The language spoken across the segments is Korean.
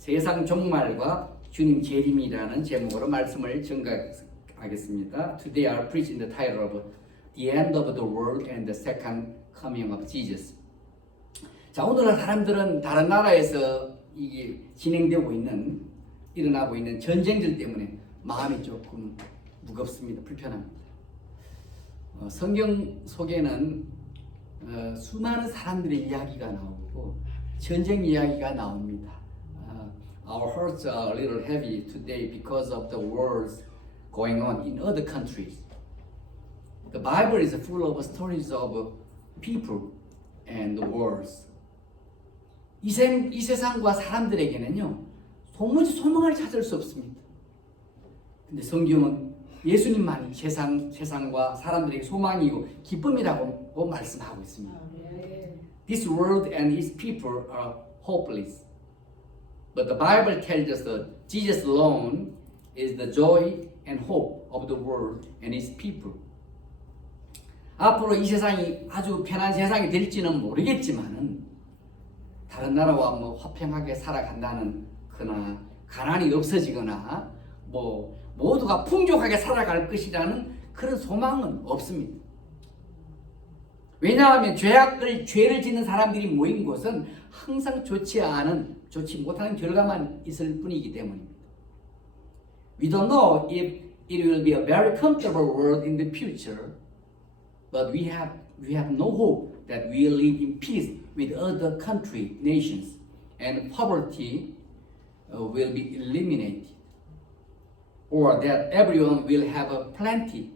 세상 종말과 주님 재림이라는 제목으로 말씀을 증가하겠습니다. Today I preach in the title of The End of the World and the Second Coming of Jesus. 자, 오늘날 사람들은 다른 나라에서 이게 일어나고 있는 전쟁들 때문에 마음이 조금 무겁습니다. 불편합니다. 성경 속에는 수많은 사람들의 이야기가 나오고 전쟁 이야기가 나옵니다. Our hearts are a little heavy today because of the wars going on in other countries. The Bible is full of stories of people and wars. 이 세상과 사람들에게는요, 도무지 소망을 찾을 수 없습니다. 근데 성경은 예수님만이 세상과 사람들에게 소망이고 기쁨이라고 말씀하고 있습니다. This world and its people are hopeless. But the Bible tells us that Jesus alone is the joy and hope of the world and its people. 앞으로 이 세상이 아주 편한 세상이 될지는 모르겠지만은 다른 나라와 화평하게 살아간다는 그나 가난이 없어지거나 모두가 풍족하게 살아갈 것이라는 그런 소망은 없습니다. 왜냐하면 죄를 짓는 사람들이 모인 곳은 항상 좋지 못하는 결과만 있을 뿐이기 때문입니다. We don't know if it will be a very comfortable world in the future, but we have no hope that we will live in peace with other nations, and poverty will be eliminated, or that everyone will have a plenty.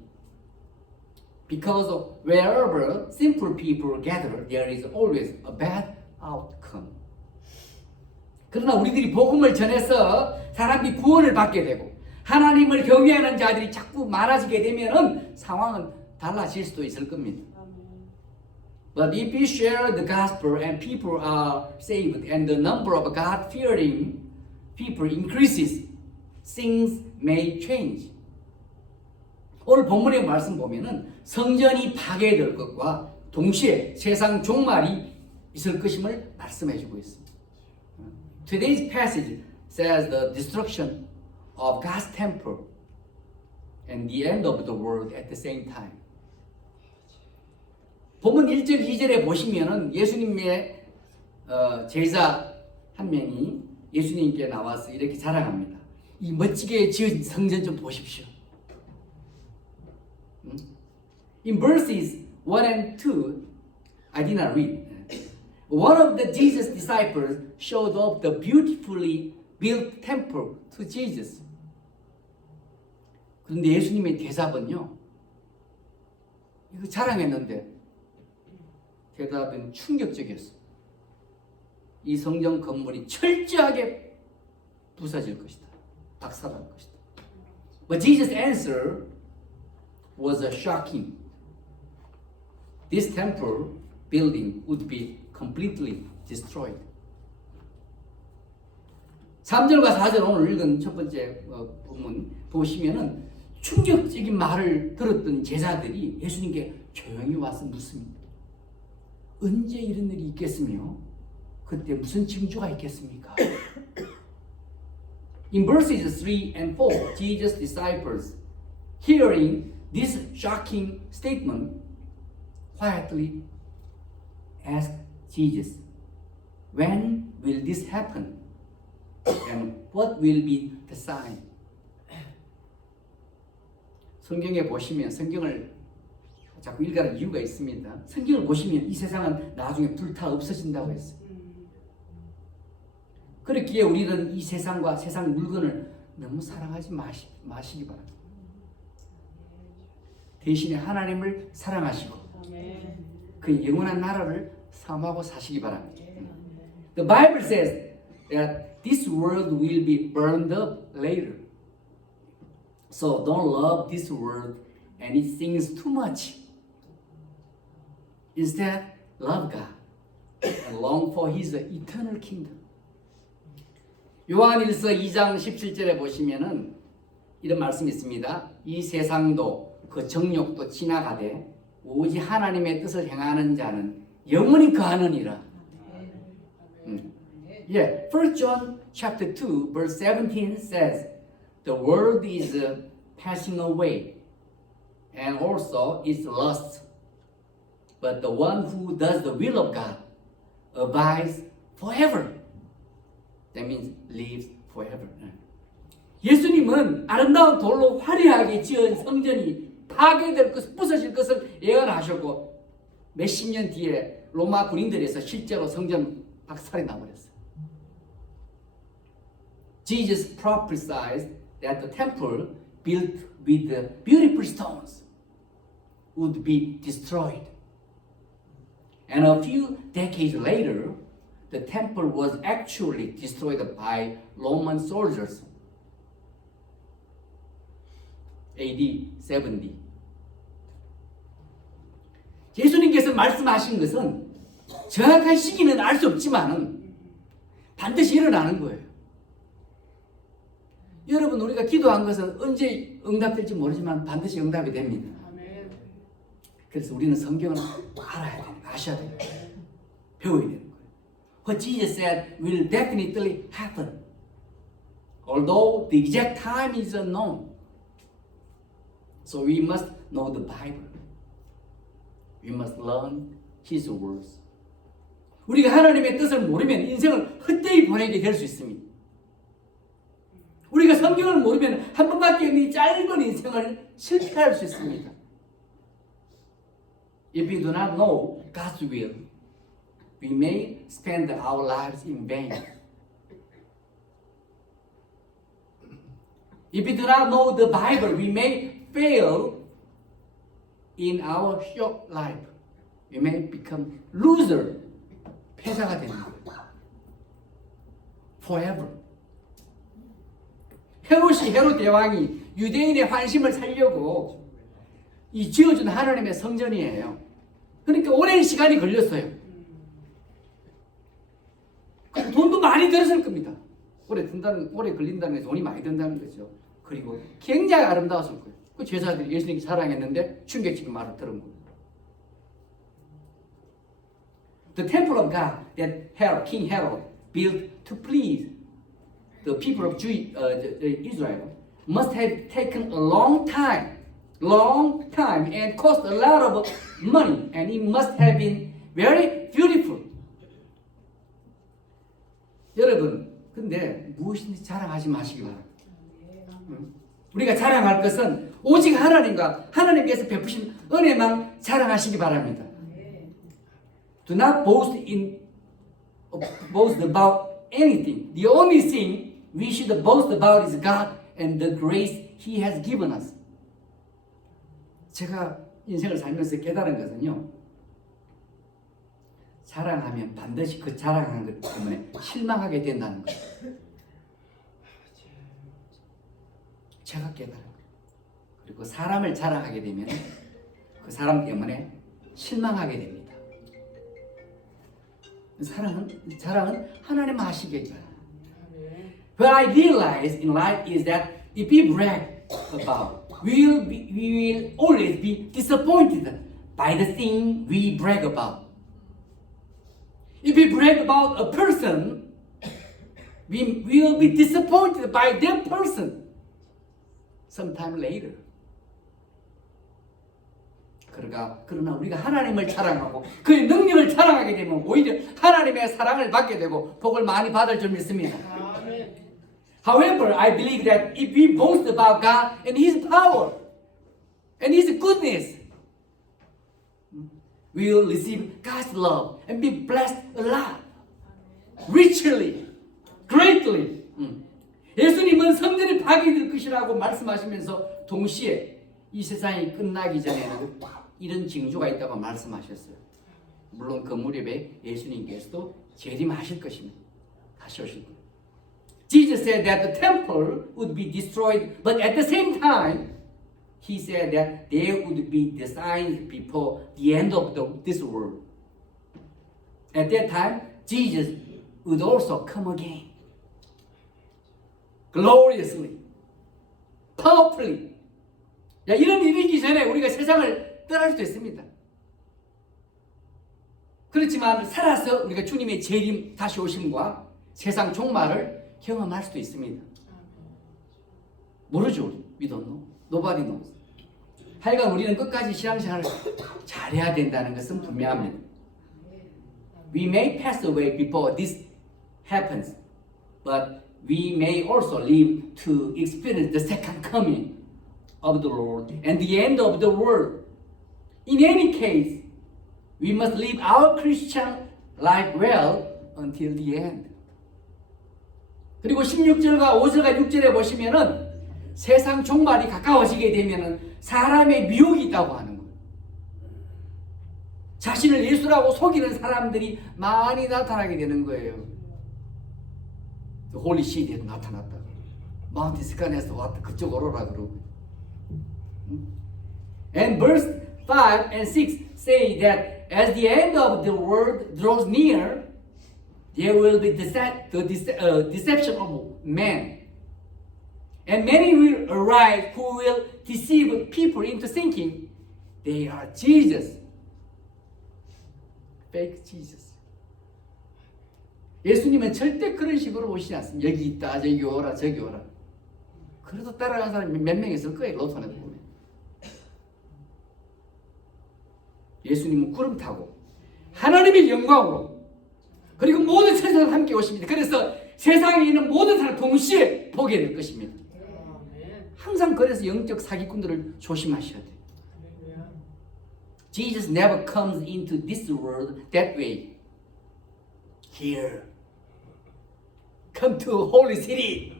Because wherever simple people gather, there is always a bad outcome. 그러나 우리들이 복음을 전해서 사람들이 구원을 받게 되고 하나님을 경외하는 자들이 자꾸 많아지게 되면은 상황은 달라질 수도 있을 겁니다. But if we share the gospel and people are saved and the number of God-fearing people increases, things may change. 오늘 본문의 말씀 보면은 성전이 파괴될 것과 동시에 세상 종말이 있을 것임을 말씀해 주고 있습니다. Today's passage says the destruction of God's temple and the end of the world at the same time. 본문 1절, 2절에 보시면은 예수님의 제자 한 명이 예수님께 나와서 이렇게 자랑합니다. 이 멋지게 지은 성전 좀 보십시오. In verses 1 and 2, I did not read. One of the Jesus disciples showed off the beautifully built temple to Jesus. 그런데 예수님의 대답은요, 이거 자랑했는데 대답은 충격적이었어요. 이 성전 건물이 철저하게 부서질 것이다. 박살날 것이다. But Jesus' answer was shocking. This temple building would be completely destroyed. 3절과 4절 오늘 읽은 첫 번째 본문 보시면은 충격적인 말을 들었던 제자들이 예수님께 조용히 와서 묻습니다. 언제 이런 일이 있겠으며 그때 무슨 징조가 있겠습니까? In verses 3 and 4, Jesus' disciples, hearing this shocking statement, quietly asked Jesus, when will this happen? And what will be the sign? 성경에 보시면 성경을 자꾸 읽으라는 이유가 있습니다. 성경을 보시면 이 세상은 나중에 불타 없어진다고 했어요. 그렇기에 우리는 이 세상과 세상 물건을 너무 사랑하지 마시기 바랍니다. 대신에 하나님을 사랑하시고 그 영원한 나라를 사모하고 사시기 바랍니다. The Bible says that this world will be burned up later. So don't love this world and its things too much. Instead, love God and long for His eternal kingdom. 요한일서 2장 17절에 보시면은 이런 말씀이 있습니다. 이 세상도 그 정욕도 지나가되 오직 하나님의 뜻을 행하는 자는 영원히 거하느니라. 1 John chapter 2, verse 17 says, the world is passing away, and also its lust. But the one who does the will of God abides forever. That means lives forever. 예수님은 아름다운 돌로 화려하게 지은 성전이 파괴될 것, 부서질 것을 예언하셨고 몇십 년 뒤에 로마 군인들에서 실제로 성전 박살이 나버렸어요. Jesus prophesied that the temple built with the beautiful stones would be destroyed. And a few decades later, the temple was actually destroyed by Roman soldiers. AD 70. 예수님께서 말씀하신 것은 정확한 시기는 알 수 없지만은 반드시 일어나는 거예요. 여러분, 우리가 기도한 것은 언제 응답될지 모르지만 반드시 응답이 됩니다. 그래서 우리는 성경을 알아야 돼요. 아셔야 돼요. 배워야 되는 거예요. What Jesus said will definitely happen. Although the exact time is unknown. So we must know the Bible. We must learn His words. 우리가 하나님의 뜻을 모르면 인생을 헛되이 보내게 될 수 있습니다. 우리가 성경을 모르면 한 번밖에 없는 짧은 인생을 실패할 수 있습니다. If we do not know God's will, we may spend our lives in vain. If we do not know the Bible, we may fail in our short life. We may become loser, 패자가 되는 거예요. Forever. 헤롯 대왕이 유대인의 환심을 살려고 이 지어준 하나님의 성전이에요. 그러니까 오랜 시간이 걸렸어요. 돈도 많이 들었을 겁니다. 오래 걸린다는 게 돈이 많이 든다는 거죠. 그리고 굉장히 아름다웠을 거예요. 그 제사들이 예수님께 사랑했는데 충격적인 말을 들은 거예요. The temple of God that King Herod built to please the people of Israel must have taken a long time, and cost a lot of money, and it must have been very beautiful. 여러분, 근데 무엇인지 자랑하지 마시기 바랍니다. 우리가 자랑할 것은 오직 하나님과 하나님께서 베푸신 은혜만 자랑하시기 바랍니다. Do not boast about anything. The only thing we should boast about is God and the grace He has given us. 제가 인생을 살면서 깨달은 것은요, 자랑하면 반드시 그 자랑하는 것 때문에 실망하게 된다는 거예요. 제가 깨달은 거예요. 그리고 사람을 자랑하게 되면 그 사람 때문에 실망하게 됩니다. 자랑은 하나님 하시게 돼요. What I realize in life is that if we brag about, we will always be disappointed by the thing we brag about. If we brag about a person, we will be disappointed by that person sometime later. 그러나 우리가 하나님을 자랑하고 그의 능력을 자랑하게 되면 오히려 하나님의 사랑을 받게 되고 복을 많이 받을 줄 믿습니다. However, I believe that if we boast about God and His power and His goodness, we will receive God's love and be blessed a lot, richly, greatly. 예수님은 성전이 파괴될 것이라고 말씀하시면서 동시에 이 세상이 끝나기 전에는 이런 징조가 있다고 말씀하셨어요. 물론 그 무렵에 예수님께서도 재림하실 것입니다. 다시 오실 거예요. Jesus said that the temple would be destroyed, but at the same time, He said that there would be the signs before the end of this world. At that time, Jesus would also come again. Gloriously, powerfully. 이런 일이 있기 전에 우리가 세상을 떠날 수도 있습니다. 그렇지만 살아서 우리가 주님의 재림 다시 오심과 세상 종말을 경험할 수도 있습니다. 모르죠. 우리. We don't know. Nobody knows. 하여간 우리는 끝까지 신앙생활을 잘해야 된다는 것은 분명합니다. We may pass away before this happens, but we may also live to experience the second coming of the Lord and the end of the world. In any case, we must live our Christian life well until the end. 그리고 16절과 5절과 6절에 보시면은 세상 종말이 가까워지게 되면은 사람의 미혹이 있다고 하는 거예요. 자신을 예수라고 속이는 사람들이 많이 나타나게 되는 거예요. 홀리 시대에도 나타났다. 마운트 스칸에서 왔다. 그쪽으로 오라 그러고. And verse 5 and 6 say that as the end of the world draws near, there will be deception of man. And many will arise who will deceive people into thinking they are Jesus. Fake Jesus. 예수님은 절대 그런 식으로 오시지 않습니다. 여기 있다, 저기 오라, 저기 오라. 그래도 따라가는 사람이 몇 명 있을 거예요. 로톤에 보면. 예수님은 구름 타고 하나님의 영광으로 그리고 모든 천사가 함께 오십니다. 그래서 세상에 있는 모든 사람 동시에 보게 될 것입니다. 항상 그래서 영적 사기꾼들을 조심하셔야 돼요. Jesus never comes into this world that way. Here. Come to Holy City.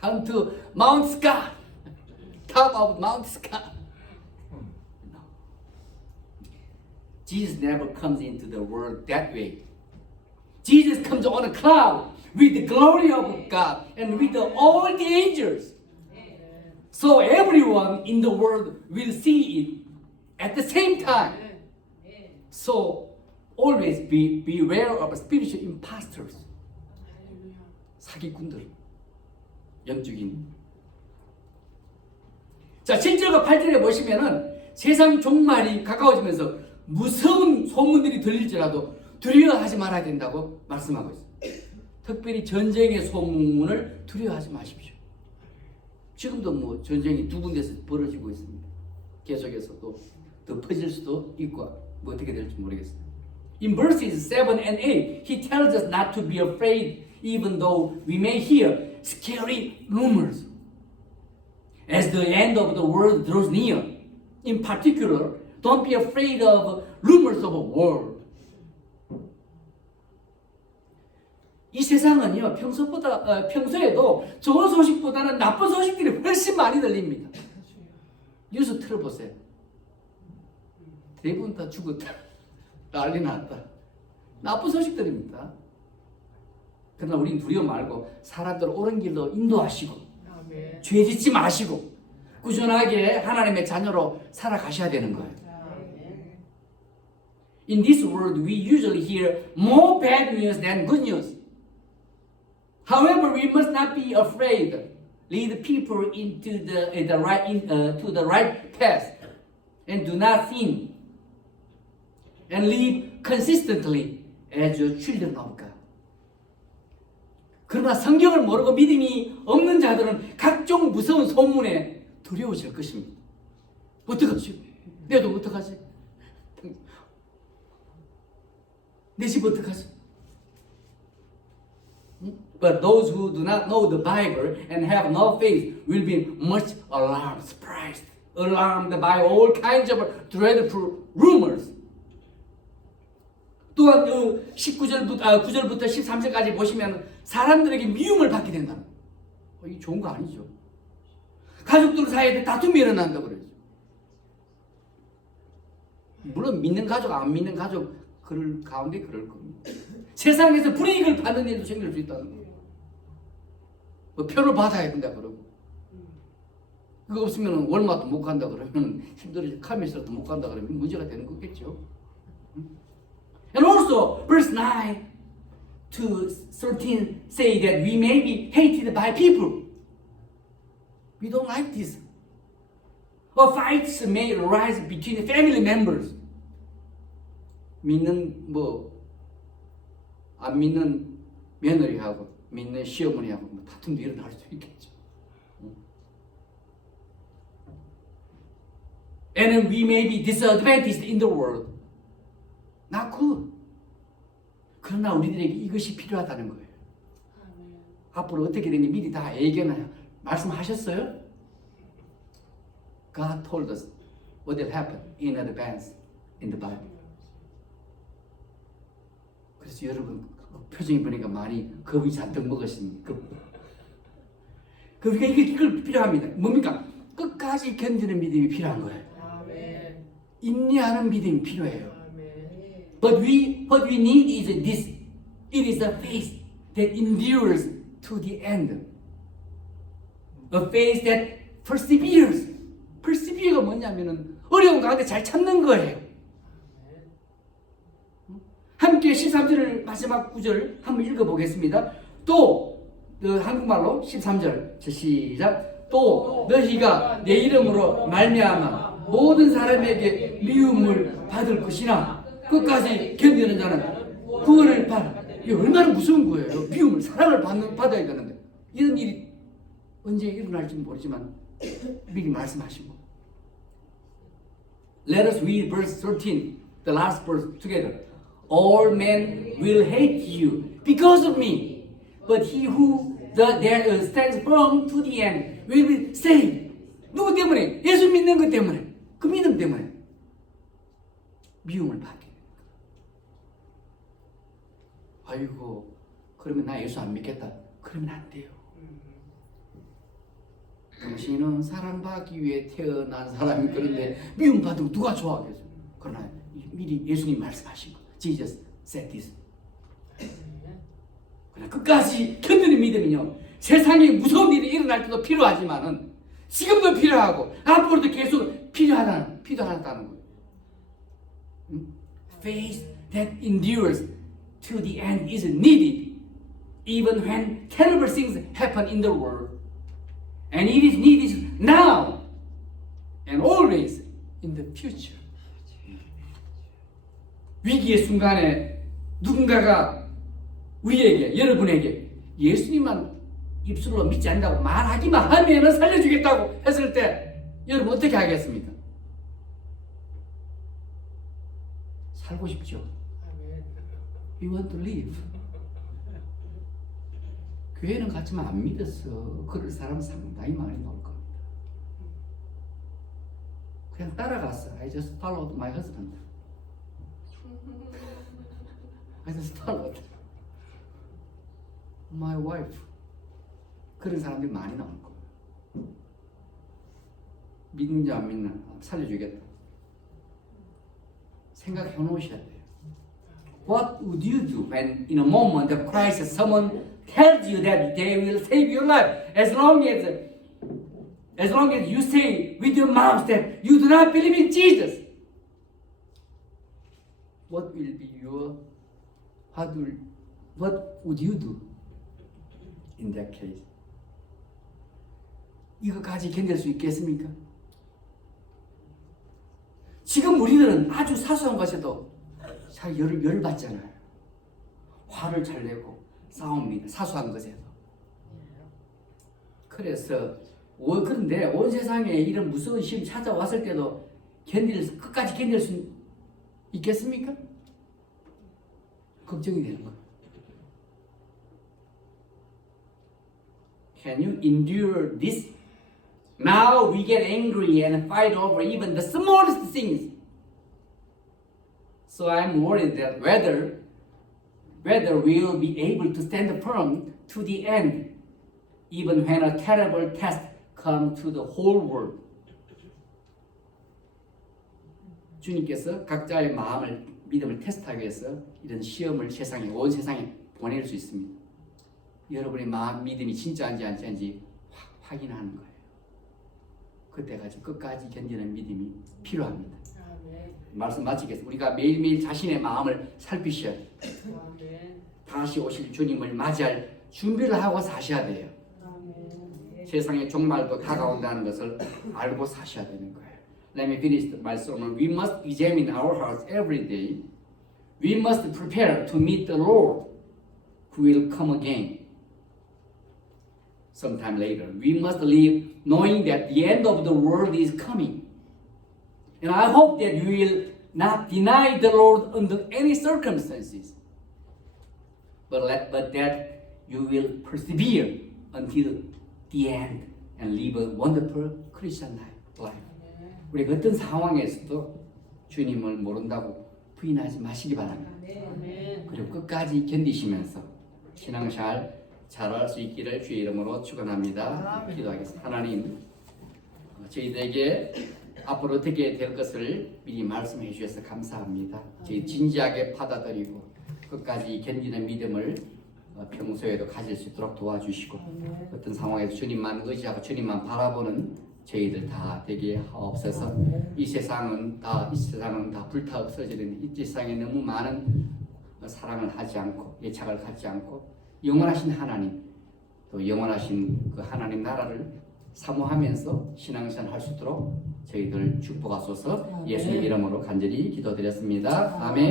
Come to Mount Scott. Top of Mount Scott. No. Jesus never comes into the world that way. Jesus comes on a cloud with the glory of God and with all the angels. So everyone in the world will see it at the same time. So always beware of spiritual imposters. 사기꾼들. 영적인. 자, 7절과 8절에 보시면은 세상 종말이 가까워지면서 무서운 소문들이 들릴지라도 두려워하지 말아야 된다고 말씀하고 있어요. 특별히 전쟁의 소문을 두려워하지 마십시오. 지금도 뭐 전쟁이 두 군데서 벌어지고 있습니다. 계속해서 또 더 퍼질 수도 있고 뭐 어떻게 될지 모르겠어요. In verses 7 and 8, he tells us not to be afraid even though we may hear scary rumors. As the end of the world draws near, in particular, don't be afraid of rumors of a war. 이 세상은요, 평소에도 좋은 소식보다는 나쁜 소식들이 훨씬 많이 들립니다. 뉴스 틀어보세요. 대부분 다 죽었다. 난리 났다. 나쁜 소식들입니다. 그러나 우린 두려워 말고 사람들을 옳은 길로 인도하시고 죄 짓지 마시고 꾸준하게 하나님의 자녀로 살아가셔야 되는 거예요. In this world, we usually hear more bad news than good news. However, we must not be afraid. Lead people into to the right path, and do not sin. And live consistently as children of God. 그러나 성경을 모르고 믿음이 없는 자들은 각종 무서운 소문에 두려워질 것입니다. 어떡하지? 내도 어떡하지? 내 집 어떡하지? But those who do not know the Bible and have no faith will be much alarmed, surprised, alarmed by all kinds of dreadful rumors. 또한 9절부터 13절까지 보시면 사람들에게 미움을 받게 된다는 거예요. 이게 좋은 거 아니죠. 가족들 사이에 다툼이 일어난다고 그러죠. 물론 믿는 가족, 안 믿는 가족 그럴 가운데 그럴 겁니다. 세상에서 불이익을 받는 일도 생길 수 있다는 거예요. 뭐 표를 받아야 된다 그러고 그거 없으면 월마트 못 간다 그러면 힘들어서 카미스라도 못 간다 그러면 문제가 되는 거겠죠. And also verse 9 to 13 say that we may be hated by people. We don't like this. Or fights may arise between family members. 믿는 안 믿는 며느리하고 믿는 시어머니하고 뭐 다툼도 일어날 수 있겠죠. And we may be disadvantaged in the world. Not good. 그러나 우리들에게 이것이 필요하다는 거예요. 앞으로 어떻게 되는지 미리 다 예견해요. 말씀하셨어요? God told us what will happen in advance in the Bible. 그래서 여러분 표정이 보니까 많이 겁이 잔뜩 먹었습니다. 그러니까 이걸 필요합니다. 뭡니까? 끝까지 견디는 믿음이 필요한 거예요. 인내하는 믿음이 필요해요. But what we need is this. It is a faith that endures to the end. A faith that perseveres. persevere가 뭐냐면은 어려운 가운데 잘 참는 거예요. 함께 13절을 마지막 구절 한번 읽어보겠습니다. 또 한국말로 13절 시작. 또 너희가 내 이름으로 말미암아 모든 사람에게 미움을 받을 것이나 끝까지 견디는 자는 구원을 받아. 이게 얼마나 무서운 거예요. 미움을 사랑을 받아야 되는데 이런 일이 언제 일어날지 모르지만 미리 말씀하시고. Let us read verse 13, the last verse together. All men will hate you because of me, but he who stands firm to the end will be saved. 누구 때문에? 예수 믿는 것 때문에. 그 믿음 때문에 미움을 받게 됩니다. 아이고, 그러면 나 예수 안 믿겠다. 그러면 안 돼요. 당신은 사랑받기 위해 태어난 사람이 그런데 미움 받으면 누가 좋아하겠어요? 그러나 미리 예수님 말씀하신 거. Jesus said this. 그러나 끝까지 견디는 믿음은요. 세상에 무서운 일이 일어날 때도 필요하지만은 지금도 필요하고 앞으로도 계속 필요하다는 거예요. Faith that endures to the end is needed even when terrible things happen in the world. And it is needed now and always in the future. 위기의 순간에 누군가가 우리에게, 여러분에게 예수님만 입술로 믿지 않는다고 말하기만 하면 살려주겠다고 했을 때 여러분 어떻게 하겠습니까? 살고 싶죠? We want to live. 교회는 갔지만 안 믿었어. 그럴 사람 상당히 많이 나올 겁니다. 그냥 따라갔어. I just followed my husband. I just followed my wife. 그런 사람들이 많이 나올 거예요. 믿는지 안 믿나 살려주겠다. 생각해 놓으셔야 돼요. What would you do when in a moment of crisis someone tells you that they will save your life as long as you say with your mouth that you do not believe in Jesus? What would you do in that case? 이거까지 견딜 수 있겠습니까? 지금 우리들은 아주 사소한 것에도 잘 열받잖아요. 화를 잘 내고 싸웁니다. 사소한 것에도. 그래서 그런데 온 세상에 이런 무서운 시험 찾아왔을 때도 끝까지 견딜 수 있겠습니까? 걱정이 되는 거예요. Can you endure this? Now we get angry and fight over even the smallest things. So I'm worried that whether we will be able to stand firm to the end, even when a terrible test comes to the whole world. 주님께서 각자의 믿음을 테스트하기 위해서 이런 시험을 온 세상에 보낼 수 있습니다. 여러분의 믿음이 진짜인지 확인하는 거예요. 그때까지 끝까지 견디는 믿음이 필요합니다. 말씀 마치겠습니다. 우리가 매일매일 자신의 마음을 살피셔야 돼요. 다시 오실 주님을 맞이할 준비를 하고 사셔야 돼요. 세상의 종말도 다가온다는 것을 알고 사셔야 되는 거예요. Let me finish my sermon. We must examine our hearts every day. We must prepare to meet the Lord. who will come again sometime later. We must live knowing that the end of the world is coming. And I hope that you will not deny the Lord under any circumstances, but that you will persevere until the end and live a wonderful Christian life. 우리가 어떤 상황에서도 주님을 모른다고 부인하지 마시기 바랍니다. 그리고 끝까지 견디시면서 신앙생활 잘할 수 있기를 주의 이름으로 축원합니다. 기도하겠습니다. 하나님, 저희들에게 앞으로 어떻게 될 것을 미리 말씀해 주셔서 감사합니다. 저희 진지하게 받아들이고 끝까지 견디는 믿음을 평소에도 가질 수 있도록 도와주시고 어떤 상황에서 주님만 의지하고 주님만 바라보는 저희들 다 되게 하옵소서. 이 세상은 다 불타 없어지는 이 세상에 너무 많은 사랑을 하지 않고 애착을 갖지 않고 영원하신 하나님, 또 영원하신 그 하나님 나라를 사모하면서 신앙생활 할 수 있도록 저희들 축복하소서. 예수님 이름으로 간절히 기도드렸습니다. 아멘.